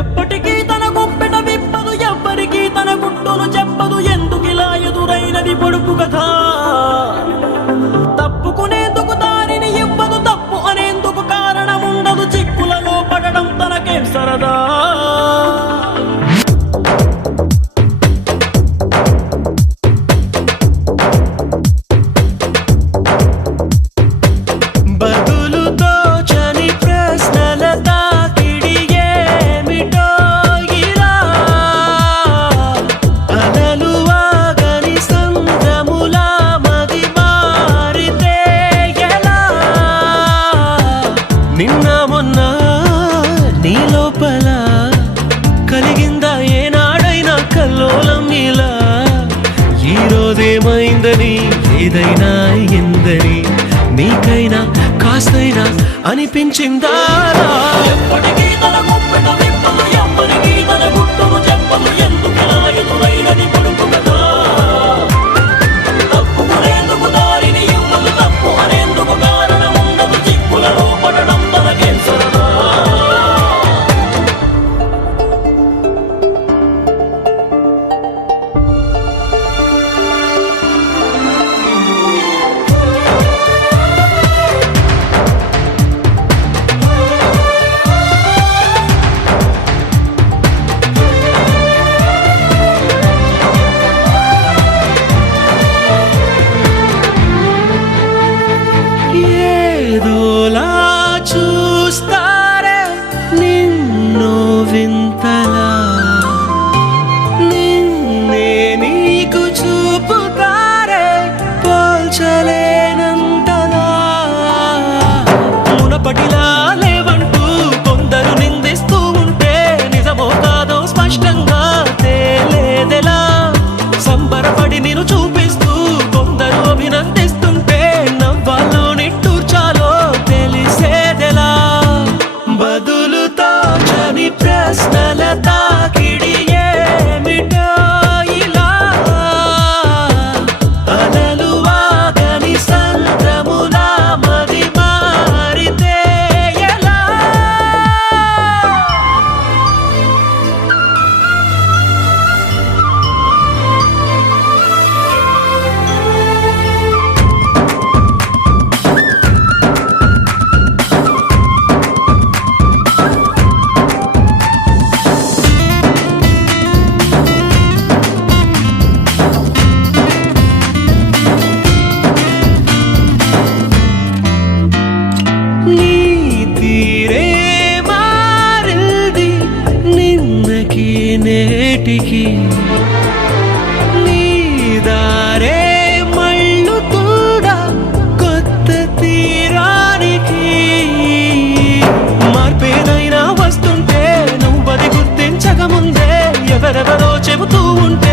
ఎప్పటికీ తన గుప్పెట విప్పదు, ఎవ్వరికీ తన గుట్టును చెప్పదు. ఎందుకిలా ఎదురైనది పొడుపు కథ? తప్పుకునేందుకు దారిని ఇవ్వదు, తప్పు అనేందుకు కారణం ఉండదు. చిక్కులలో పడడం తనకేం సరదా? నిన్న మొన్న నీ లోపల కలిగిందా ఏనాడైనా కల్లోలం ఇలా? ఈ రోజేమైందని ఏదైనా ఎందని నీకైనా కాస్తైనా అనిపించిందా? ఎప్పటికీ తన గుప్పెట విప్పదు, ఎవ్వరికీ తన గుట్టును చెప్పదు. ఎందుకిలా ఎదురైనది పొడుపు కథ? తప్పుకునేందుకు దారిని ఇవ్వదు, తప్పు అనేందుకు కారణం ఉండదు. చిక్కులలో పడడం తనకేం సరదా? ఏదోలా చూస్తారే నిన్ను వింతలా, నిన్నే నీకు చూపుతారే పోల్చలేనంతలా. మునపటిలా లేవంటూ కొందరు నిందిస్తూ ఉంటే నిజమో కాదో స్పష్టంగా తేలేదెలా? సంబరపడి నిన్ను చూపిస్తూ కొందరు అభినందిస్తుంటే నవ్వాలో నిట్టూర్చాలో తెలిసేదెలా? బదులుతో చని ప్రశ్నల తాకిడి ఏమిటో ఇలా? అలలు వాగని సంద్రములా మది మారితే ఎలా? నీ తీరే మారింది నిన్నకి నేటికి, నీ దారే మళ్ళు కూడా కొత్త తీరానికి. మార్పేదైనా వస్తుంటే నువ్వది గుర్తించకముందే ఎవరెవరో చెబుతూ ఉంటే